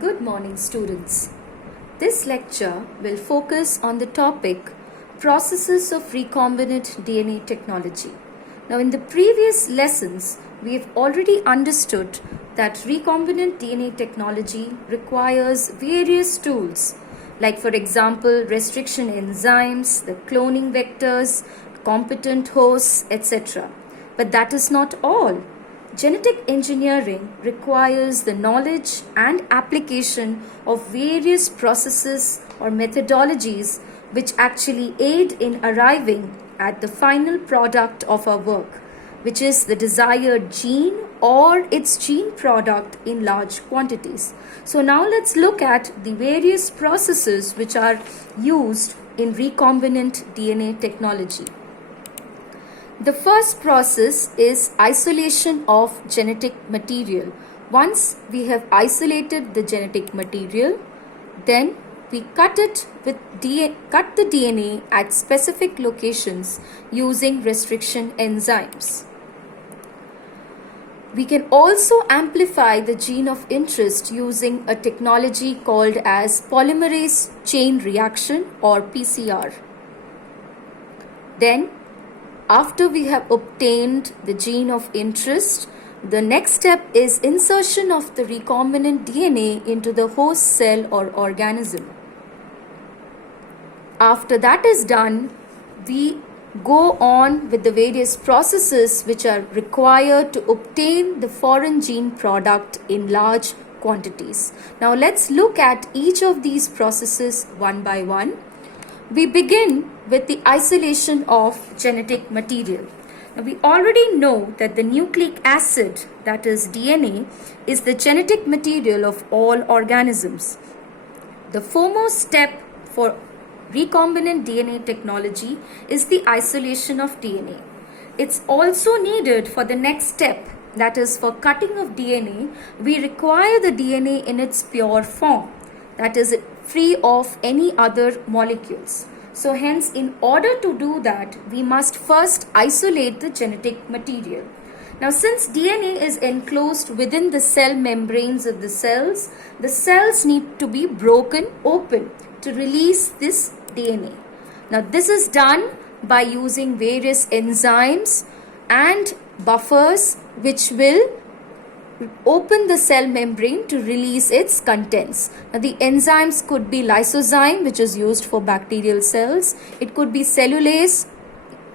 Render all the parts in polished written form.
Good morning, students. This lecture will focus on the topic Processes of Recombinant DNA Technology. Now, in the previous lessons, we have already understood that recombinant DNA technology requires various tools, like, for example, restriction enzymes, the cloning vectors, competent hosts, etc. But that is not all. Genetic engineering requires the knowledge and application of various processes or methodologies which actually aid in arriving at the final product of our work, which is the desired gene or its gene product in large quantities. So now let's look at the various processes which are used in recombinant DNA technology. The first process is isolation of genetic material. Once we have isolated the genetic material, then we cut the DNA at specific locations using restriction enzymes. We can also amplify the gene of interest using a technology called as polymerase chain reaction or PCR. Then, after we have obtained the gene of interest, the next step is insertion of the recombinant DNA into the host cell or organism. After that is done, we go on with the various processes which are required to obtain the foreign gene product in large quantities. Now let's look at each of these processes one by one. We begin with the isolation of genetic material. Now, we already know that the nucleic acid, that is DNA, is the genetic material of all organisms. The foremost step for recombinant DNA technology is the isolation of DNA. It's also needed for the next step, that is for cutting of DNA. We require the DNA in its pure form, that is free of any other molecules. So hence, in order to do that, we must first isolate the genetic material. Now, since DNA is enclosed within the cell membranes of the cells need to be broken open to release this DNA. Now, this is done by using various enzymes and buffers which will open the cell membrane to release its contents. Now, the enzymes could be lysozyme, which is used for bacterial cells. It could be cellulase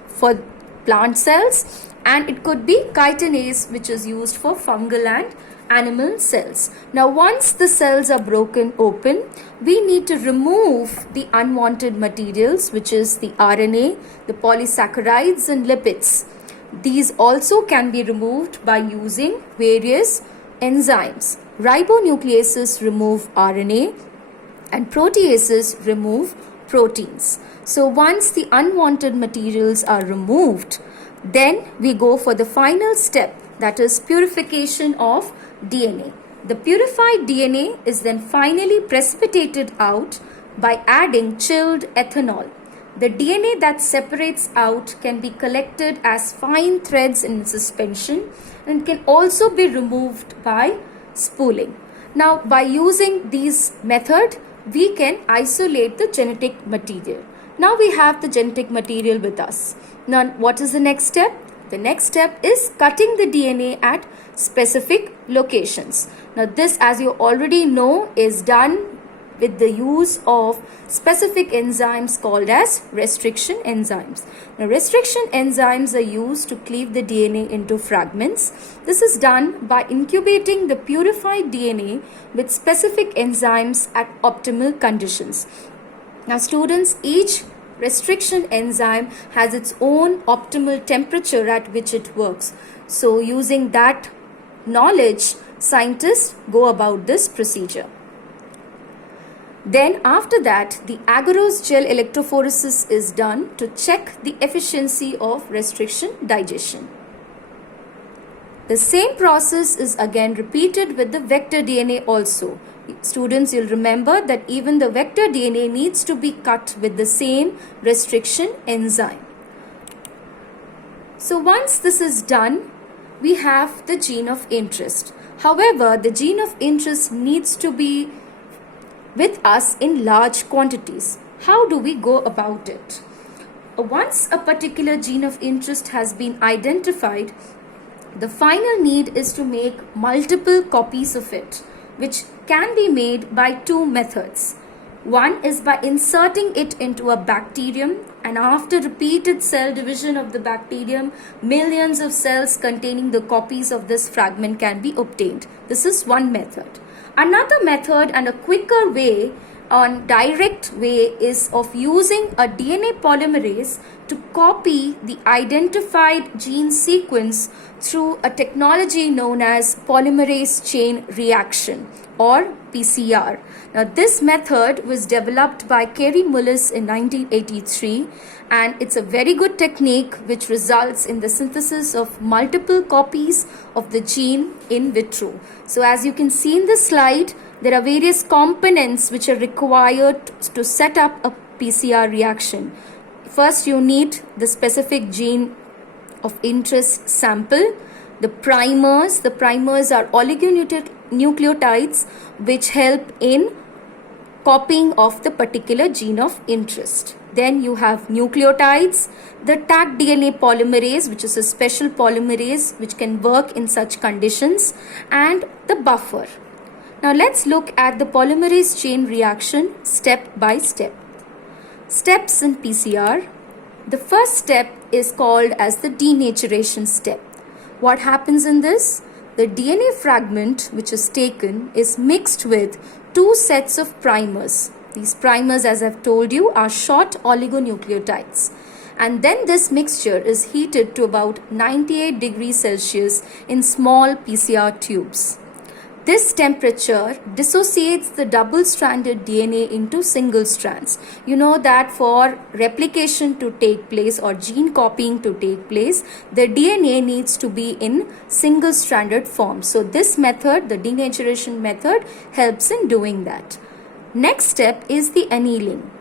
for plant cells, and it could be chitinase, which is used for fungal and animal cells. Now, once the cells are broken open, we need to remove the unwanted materials, which is the RNA, the polysaccharides and lipids. These also can be removed by using various enzymes. Ribonucleases remove RNA and proteases remove proteins. So once the unwanted materials are removed, then we go for the final step, that is purification of DNA. The purified DNA is then finally precipitated out by adding chilled ethanol. The DNA that separates out can be collected as fine threads in suspension and can also be removed by spooling. Now, by using this method, we can isolate the genetic material. Now we have the genetic material with us. Now, what is the next step? The next step is cutting the DNA at specific locations. Now, this, as you already know, is done with the use of specific enzymes called as restriction enzymes. Now, restriction enzymes are used to cleave the DNA into fragments. This is done by incubating the purified DNA with specific enzymes at optimal conditions. Now, students, each restriction enzyme has its own optimal temperature at which it works. So, using that knowledge, scientists go about this procedure. Then after that, the agarose gel electrophoresis is done to check the efficiency of restriction digestion. The same process is again repeated with the vector DNA also. Students, you'll remember that even the vector DNA needs to be cut with the same restriction enzyme. So once this is done, we have the gene of interest. However, the gene of interest needs to be with us in large quantities. How do we go about it? Once a particular gene of interest has been identified, the final need is to make multiple copies of it, which can be made by two methods. One is by inserting it into a bacterium, and after repeated cell division of the bacterium, millions of cells containing the copies of this fragment can be obtained. This is one method. Another method and a quicker way, direct way, is of using a DNA polymerase to copy the identified gene sequence through a technology known as polymerase chain reaction, or PCR. Now, this method was developed by Kerry Mullis in 1983, and it's a very good technique which results in the synthesis of multiple copies of the gene in vitro. So as you can see in the slide, there are various components which are required to set up a PCR reaction. First, you need the specific gene of interest sample. The primers are oligonucleotides which help in copying of the particular gene of interest. Then you have nucleotides, the Taq DNA polymerase, which is a special polymerase which can work in such conditions, and the buffer. Now let's look at the polymerase chain reaction step by step. Steps in PCR. The first step is called as the denaturation step. What happens in this? The DNA fragment which is taken is mixed with two sets of primers. These primers, as I've told you, are short oligonucleotides. And then this mixture is heated to about 98 degrees Celsius in small PCR tubes. This temperature dissociates the double-stranded DNA into single strands. You know that for replication to take place or gene copying to take place, the DNA needs to be in single-stranded form. So this method, the denaturation method, helps in doing that. Next step is the annealing.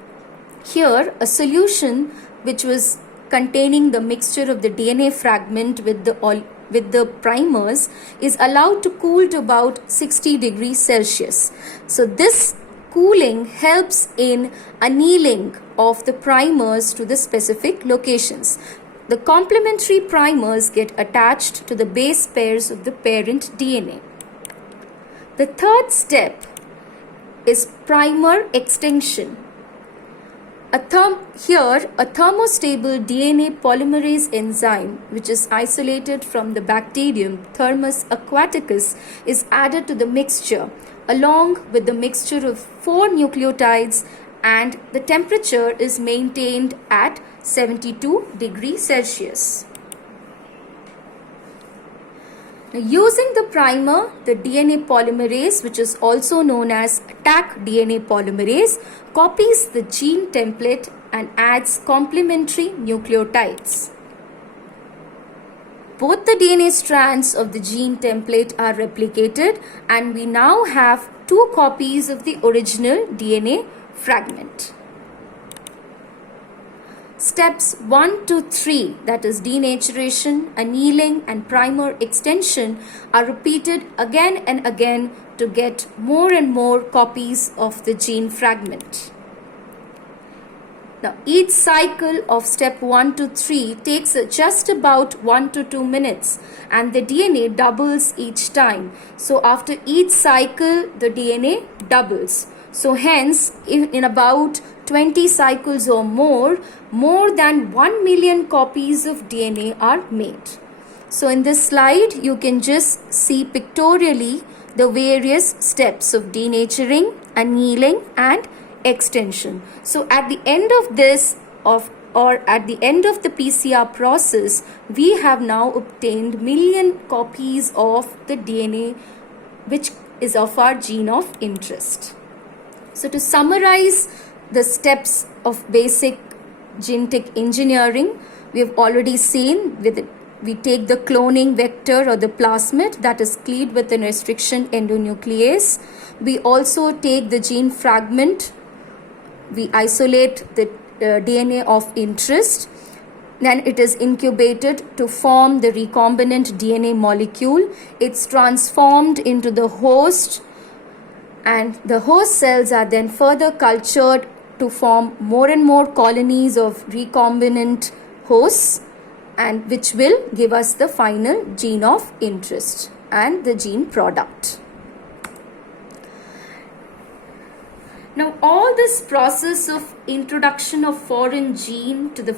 Here, a solution which was containing the mixture of the DNA fragment with the primers is allowed to cool to about 60 degrees Celsius. So this cooling helps in annealing of the primers to the specific locations. The complementary primers get attached to the base pairs of the parent DNA. The third step is primer extension. Here, a thermostable DNA polymerase enzyme, which is isolated from the bacterium Thermus aquaticus, is added to the mixture along with the mixture of 4 nucleotides, and the temperature is maintained at 72 degrees Celsius. Now, using the primer, the DNA polymerase, which is also known as Taq DNA polymerase, copies the gene template and adds complementary nucleotides. Both the DNA strands of the gene template are replicated, and we now have 2 copies of the original DNA fragment. Steps 1 to 3, that is denaturation, annealing and primer extension, are repeated again and again to get more and more copies of the gene fragment. Now, each cycle of step 1 to 3 takes just about 1 to 2 minutes, and the DNA doubles each time. So after each cycle, the DNA doubles. So hence, in about 20 cycles or more than 1 million copies of DNA are made. So in this slide, you can just see pictorially the various steps of denaturing, annealing and extension. So at the end of this at the end of the PCR process, we have now obtained million copies of the DNA which is of our gene of interest. So to summarize the steps of basic genetic engineering, we have already seen we take the cloning vector or the plasmid that is cleaved with an restriction endonuclease. We also take the gene fragment. We isolate the DNA of interest. Then it is incubated to form the recombinant DNA molecule. It's transformed into the host, and the host cells are then further cultured to form more and more colonies of recombinant hosts, and which will give us the final gene of interest and the gene product. Now, all this process of introduction of foreign gene to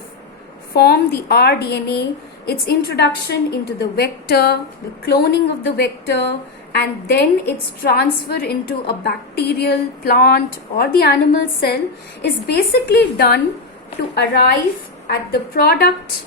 form the rDNA, its introduction into the vector, the cloning of the vector, and then its transfer into a bacterial, plant, or the animal cell is basically done to arrive at the product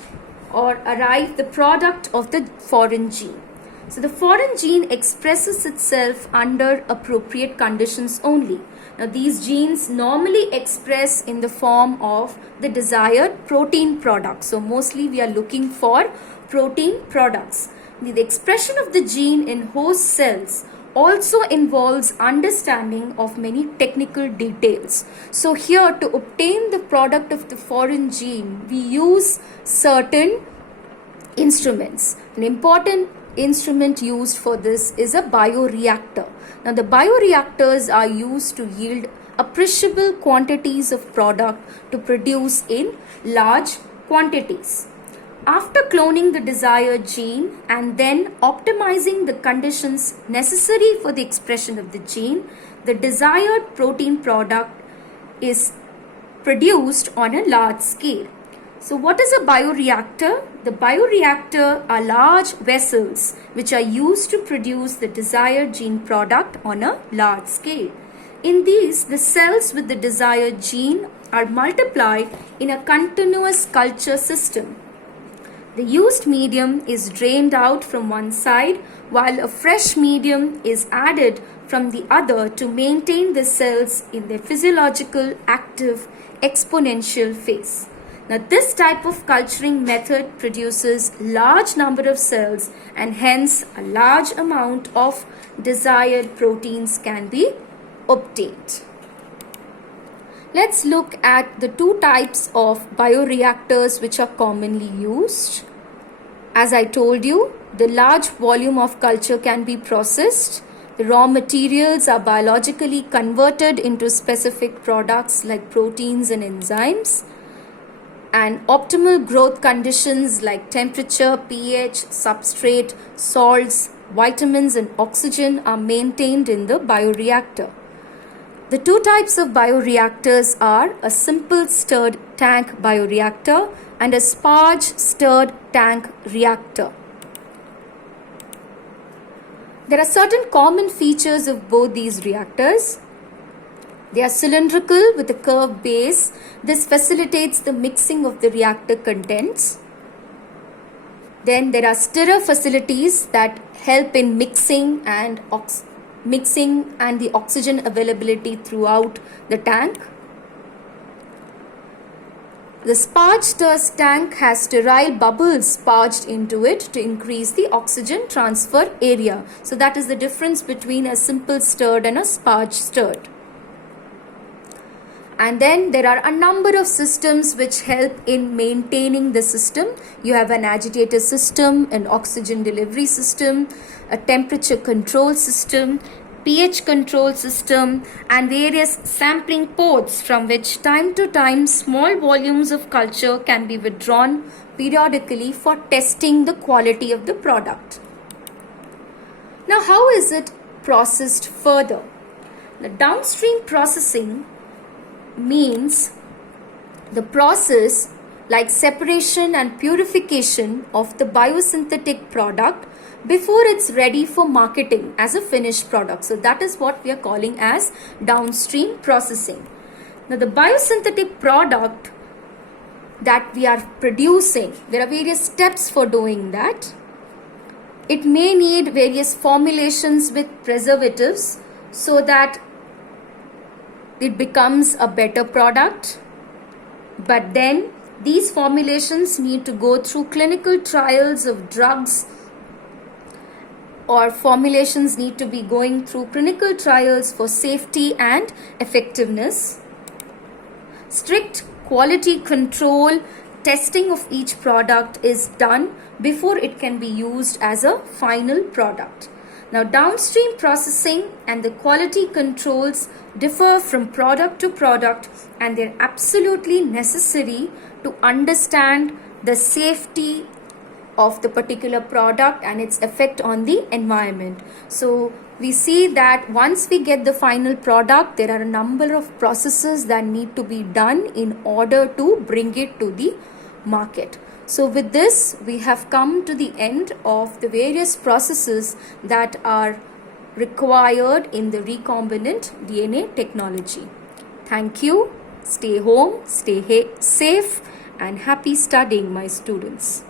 of the foreign gene. So the foreign gene expresses itself under appropriate conditions only. Now these genes normally express in the form of the desired protein product. So mostly we are looking for protein products. The expression of the gene in host cells also involves understanding of many technical details. So here, to obtain the product of the foreign gene, we use certain instruments. An important instrument used for this is a bioreactor. Now the bioreactors are used to yield appreciable quantities of product to produce in large quantities. After cloning the desired gene and then optimizing the conditions necessary for the expression of the gene, the desired protein product is produced on a large scale. So what is a bioreactor? The bioreactor are large vessels which are used to produce the desired gene product on a large scale. In these, the cells with the desired gene are multiplied in a continuous culture system. The used medium is drained out from one side while a fresh medium is added from the other to maintain the cells in their physiological, active, exponential phase. Now this type of culturing method produces large number of cells, and hence a large amount of desired proteins can be obtained. Let's look at the two types of bioreactors which are commonly used. As I told you, the large volume of culture can be processed. The raw materials are biologically converted into specific products like proteins and enzymes. And optimal growth conditions like temperature, pH, substrate, salts, vitamins and oxygen are maintained in the bioreactor. The two types of bioreactors are a simple stirred tank bioreactor and a sparge stirred tank reactor. There are certain common features of both these reactors. They are cylindrical with a curved base. This facilitates the mixing of the reactor contents. Then there are stirrer facilities that help in mixing and the oxygen availability throughout the tank. The sparge stirred tank has sterile bubbles sparged into it to increase the oxygen transfer area. So that is the difference between a simple stirred and a sparge stirred. And then there are a number of systems which help in maintaining the system. You have an agitator system, an oxygen delivery system, a temperature control system, pH control system, and various sampling ports from which time to time small volumes of culture can be withdrawn periodically for testing the quality of the product. Now, how is it processed further? The downstream processing means the process like separation and purification of the biosynthetic product before it's ready for marketing as a finished product. So that is what we are calling as downstream processing. Now the biosynthetic product that we are producing, there are various steps for doing that. It may need various formulations with preservatives so that it becomes a better product, but then these formulations need to go through clinical trials of drugs, or formulations need to be going through clinical trials for safety and effectiveness. Strict quality control testing of each product is done before it can be used as a final product. Now, downstream processing and the quality controls differ from product to product, and they're absolutely necessary to understand the safety of the particular product and its effect on the environment. So we see that once we get the final product, there are a number of processes that need to be done in order to bring it to the market. So with this, we have come to the end of the various processes that are required in the recombinant DNA technology. Thank you. Stay home, stay safe, and happy studying, my students.